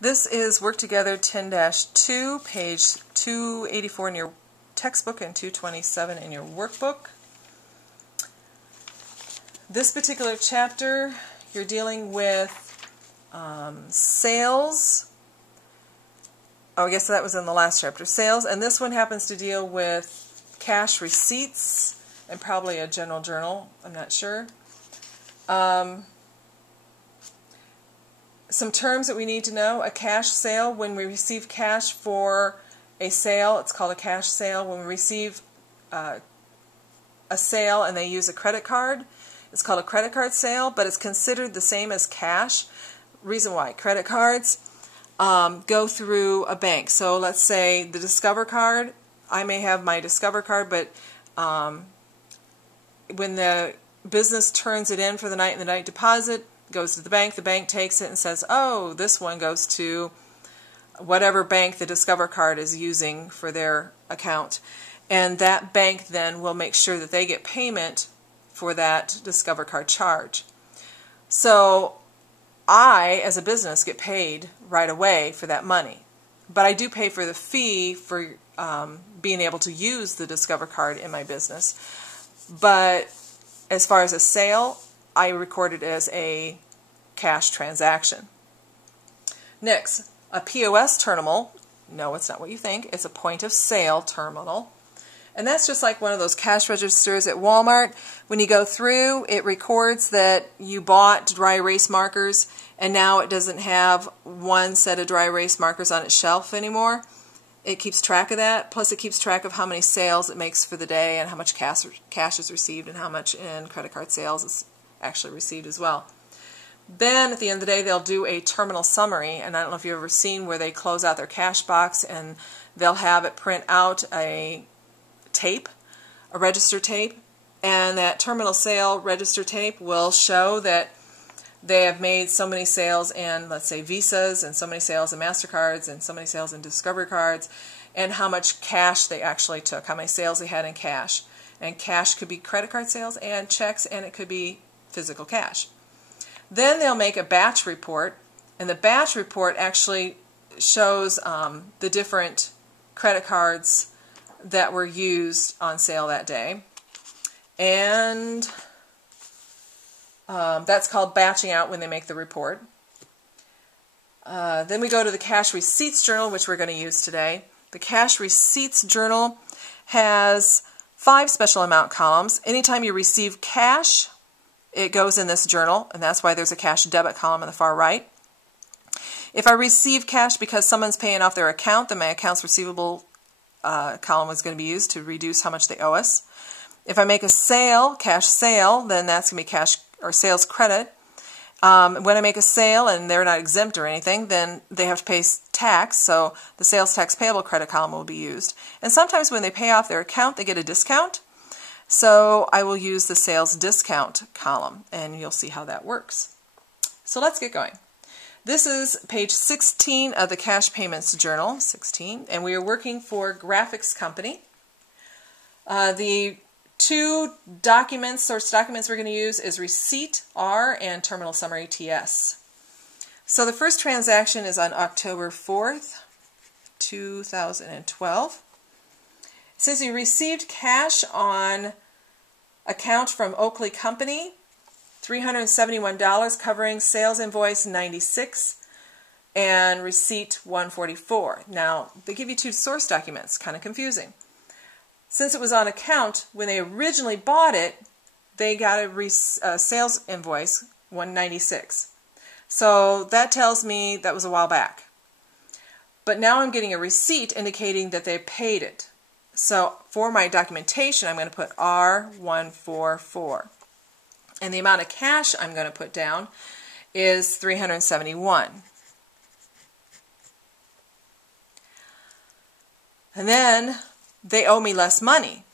This is Work Together 10-2, page 284 in your textbook and 227 in your workbook. This particular chapter, you're dealing with sales. Oh, I guess that was in the last chapter. Sales, and this one happens to deal with cash receipts and probably a general journal. I'm not sure. Some terms that we need to know. A cash sale, when we receive cash for a sale, it's called a cash sale. When we receive a sale and they use a credit card, it's called a credit card sale, but it's considered the same as cash. Reason why: credit cards go through a bank. So let's say the Discover card, I may have my Discover card, but when the business turns it in for the night and the night deposit, goes to the bank takes it and says, oh, this one goes to whatever bank the Discover card is using for their account. And that bank then will make sure that they get payment for that Discover card charge. So I, as a business, get paid right away for that money. But I do pay for the fee for being able to use the Discover card in my business. But as far as a sale, I record it as a cash transaction. Next, a POS terminal. No, it's not what you think. It's a point of sale terminal. And that's just like one of those cash registers at Walmart. When you go through, it records that you bought dry erase markers, and now it doesn't have one set of dry erase markers on its shelf anymore. It keeps track of that, plus it keeps track of how many sales it makes for the day and how much cash is received and how much in credit card sales is actually received as well. Then at the end of the day, they'll do a terminal summary, and I don't know if you've ever seen where they close out their cash box and they'll have it print out a tape, a register tape, and that terminal sale register tape will show that they have made so many sales in, let's say, Visas, and so many sales in MasterCards, and so many sales in Discover cards, and how much cash they actually took, how many sales they had in cash. And cash could be credit card sales and checks, and it could be physical cash. Then they'll make a batch report, and the batch report actually shows the different credit cards that were used on sale that day. And that's called batching out when they make the report. Then we go to the cash receipts journal, which we're going to use today. The cash receipts journal has 5 special amount columns. Anytime you receive cash, it goes in this journal, and that's why there's a cash debit column on the far right. If I receive cash because someone's paying off their account, then my accounts receivable column is going to be used to reduce how much they owe us. If I make a sale, cash sale, then that's going to be cash or sales credit. When I make a sale and they're not exempt or anything, then they have to pay tax, so the sales tax payable credit column will be used. And sometimes when they pay off their account, they get a discount. So I will use the sales discount column, and you'll see how that works. So let's get going. This is page 16 of the Cash Payments Journal, 16, and we are working for Graphics Company. The 2 documents, source documents we're going to use is Receipt R and Terminal Summary TS. So the first transaction is on October 4th, 2012. It says you received cash on account from Oakley Company, $371, covering sales invoice 96 and receipt 144. Now, they give you 2 source documents, kind of confusing. Since it was on account, when they originally bought it, they got a sales invoice 196. So that tells me that was a while back. But now I'm getting a receipt indicating that they paid it. So for my documentation, I'm going to put R144. And the amount of cash I'm going to put down is 371. And then they owe me less money.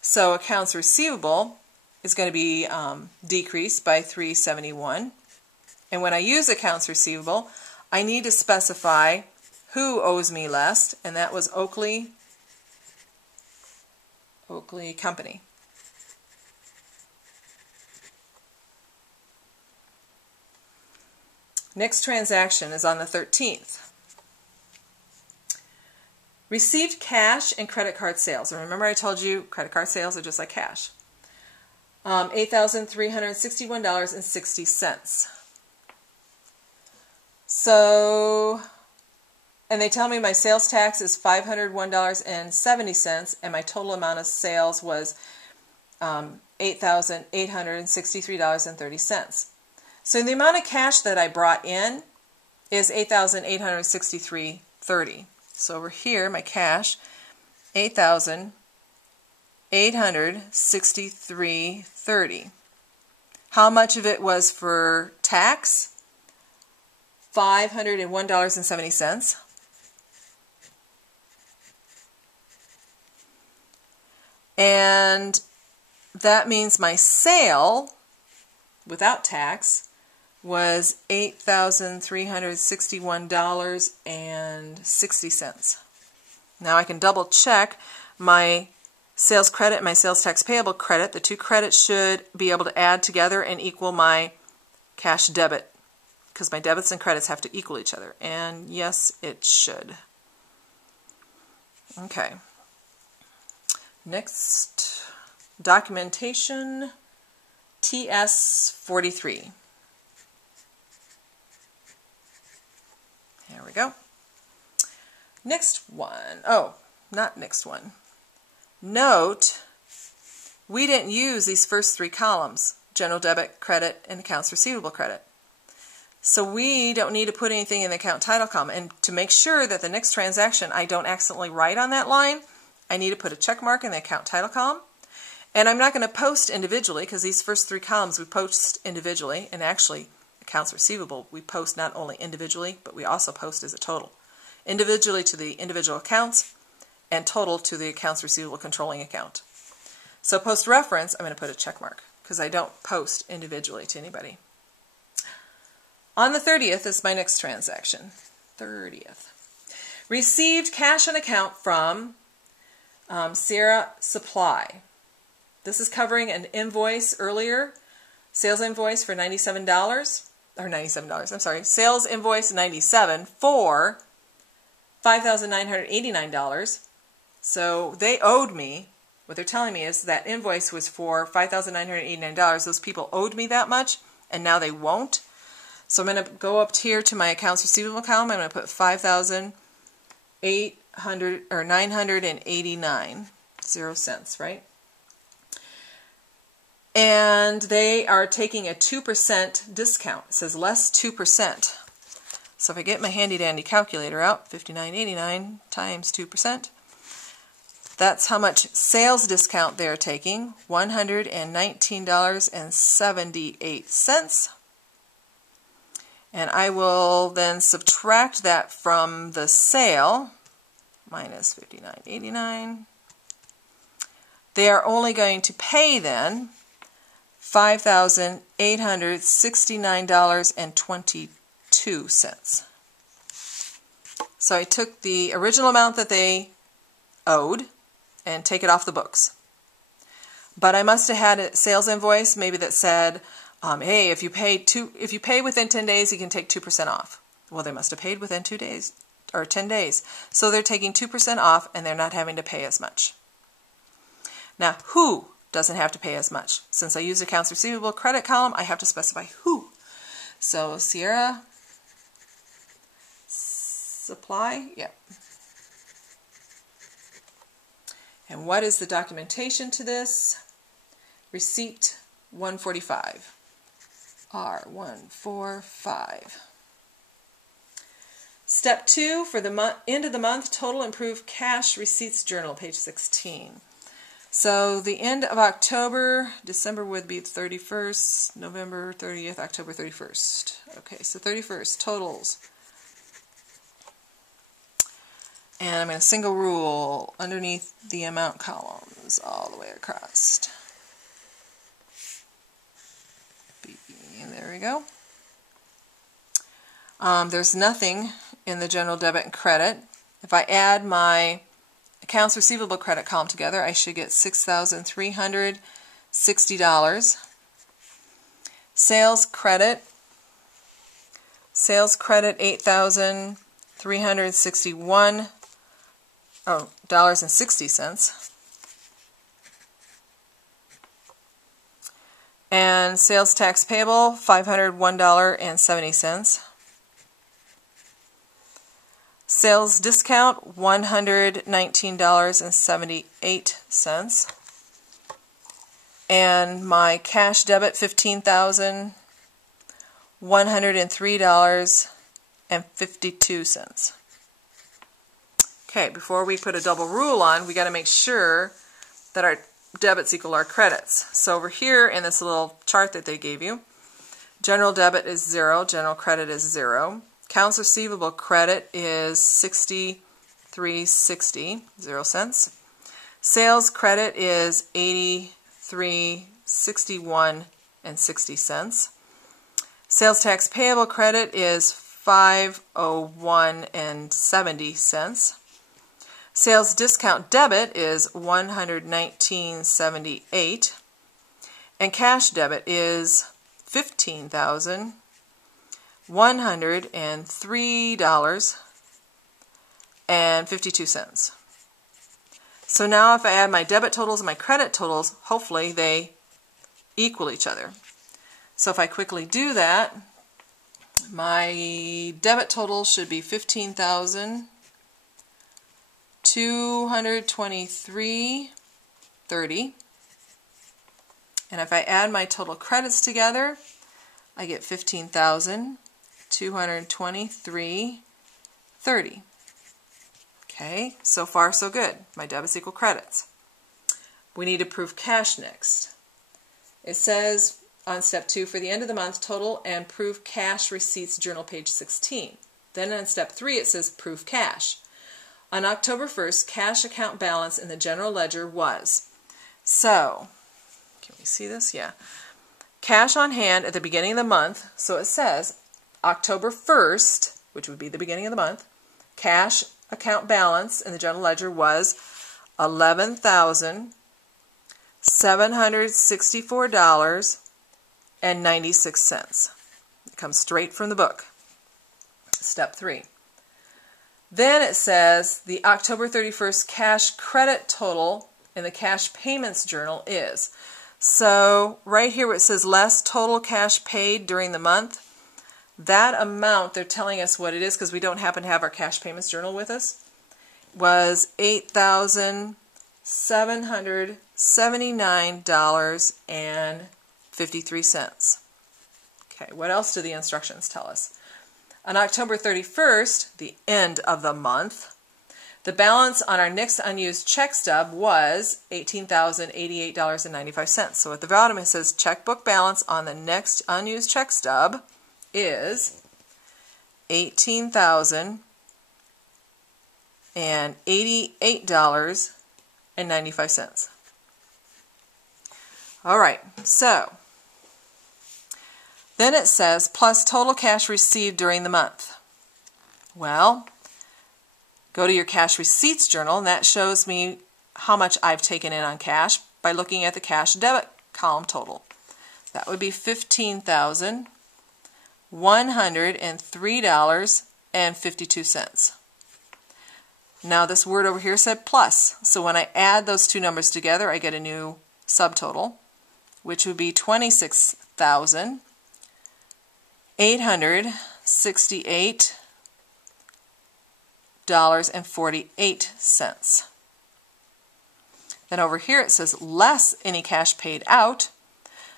So accounts receivable is going to be decreased by 371. And when I use accounts receivable, I need to specify who owes me less, and that was Oakley Company. Next transaction is on the 13th. Received cash and credit card sales. And remember I told you credit card sales are just like cash. $8,361.60. So, and they tell me my sales tax is $501.70, and my total amount of sales was $8,863.30. So the amount of cash that I brought in is $8,863.30. So over here, my cash, $8,863.30. How much of it was for tax? $501.70. And that means my sale, without tax, was $8,361.60. Now I can double check my sales credit and my sales tax payable credit. The two credits should be able to add together and equal my cash debit, because my debits and credits have to equal each other. And yes, it should. Okay. Next, documentation TS-43. There we go. Next one. Oh, not next one. Note, we didn't use these first three columns, general debit, credit, and accounts receivable credit. So we don't need to put anything in the account title column. And to make sure that the next transaction I don't accidentally write on that line, I need to put a check mark in the account title column. And I'm not going to post individually, because these first three columns we post individually. And actually, accounts receivable, we post not only individually, but we also post as a total. Individually to the individual accounts, and total to the accounts receivable controlling account. So post reference, I'm going to put a check mark, because I don't post individually to anybody. On the 30th is my next transaction. 30th. Received cash on account from Sierra Supply. This is covering an invoice earlier, sales invoice for $97, or $97, I'm sorry, sales invoice 97 for $5,989. So they owed me, what they're telling me is that invoice was for $5,989. Those people owed me that much, and now they won't. So I'm going to go up here to my accounts receivable column. I'm going to put $5,989, 0 cents, right? And they are taking a 2% discount. It says less 2%. So if I get my handy dandy calculator out, $59.89 times 2%, that's how much sales discount they're taking, $119.78. And I will then subtract that from the sale, minus $59.89. They are only going to pay then $5,869.22. So I took the original amount that they owed and take it off the books. But I must have had a sales invoice maybe that said, hey, if you pay within 10 days, you can take 2% off. Well, they must have paid within 2 days or 10 days. So they're taking 2% off, and they're not having to pay as much. Now, who doesn't have to pay as much? Since I use accounts receivable credit column, I have to specify who. So Sierra Supply, yep. And what is the documentation to this? Receipt 145. R145. Step 2, for the end of the month, total improved cash receipts journal, page 16. So the end of October, December would be 31st, November 30th, October 31st. Okay, so 31st, totals. And I'm going to single rule underneath the amount columns all the way across. There we go. There's nothing in the general debit and credit. If I add my accounts receivable credit column together, I should get $6,360. Sales credit $8,361. $60. And sales tax payable, $501.70. Sales discount, $119.78. And my cash debit, $15,103.52. Okay, before we put a double rule on, we got to make sure that our debits equal our credits. So over here in this little chart that they gave you, general debit is 0, general credit is 0. Accounts receivable credit is $63.60, 0 cents. Sales credit is $83.61.60. Sales tax payable credit is $501.70. Sales discount debit is $119.78, and cash debit is $15,103.52. So now if I add my debit totals and my credit totals, hopefully they equal each other. So if I quickly do that, my debit total should be $15,223.30. And if I add my total credits together, I get $15,223.30. Okay, so far so good. My debits equal credits. We need to prove cash next. It says on step 2, for the end of the month, total and prove cash receipts journal, page 16. Then on step 3, it says prove cash. On October 1st, cash account balance in the general ledger was. So, can we see this? Yeah. Cash on hand at the beginning of the month, so it says October 1st, which would be the beginning of the month, cash account balance in the general ledger was $11,764.96. It comes straight from the book. Step 3. Then it says the October 31st cash credit total in the cash payments journal is. So right here where it says less total cash paid during the month, that amount, they're telling us what it is because we don't happen to have our cash payments journal with us, was $8,779.53. Okay, what else do the instructions tell us? On October 31st, the end of the month, the balance on our next unused check stub was $18,088.95. So at the bottom it says checkbook balance on the next unused check stub is $18,088.95. All right, so then it says plus total cash received during the month. Well, go to your cash receipts journal, and that shows me how much I've taken in on cash by looking at the cash debit column total. That would be $15,103.52. Now this word over here said plus, so when I add those two numbers together, I get a new subtotal, which would be $26,868.48. Then over here it says less any cash paid out,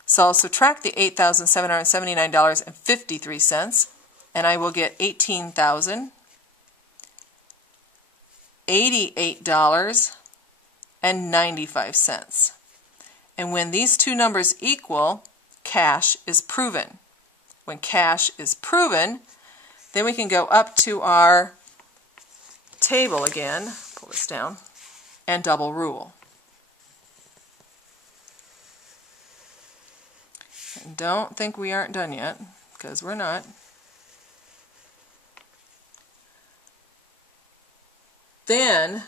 so I'll subtract the $8,779.53, and I will get $18,088.95. And when these two numbers equal, cash is proven. When cash is proven, then we can go up to our table again, pull this down, and double rule. And don't think we aren't done yet, because we're not. Then,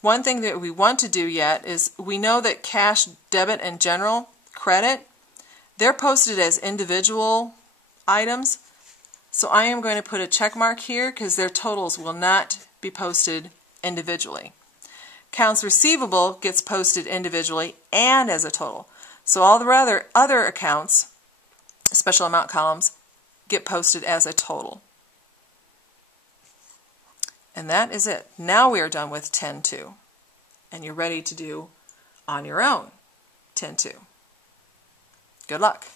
one thing that we want to do yet is we know that cash, debit, and general credit, they're posted as individual items. So I am going to put a check mark here because their totals will not be posted individually. Accounts receivable gets posted individually and as a total. So all the other accounts, special amount columns, get posted as a total. And that is it. Now we are done with 10-2. And you're ready to do on your own 10-2. Good luck.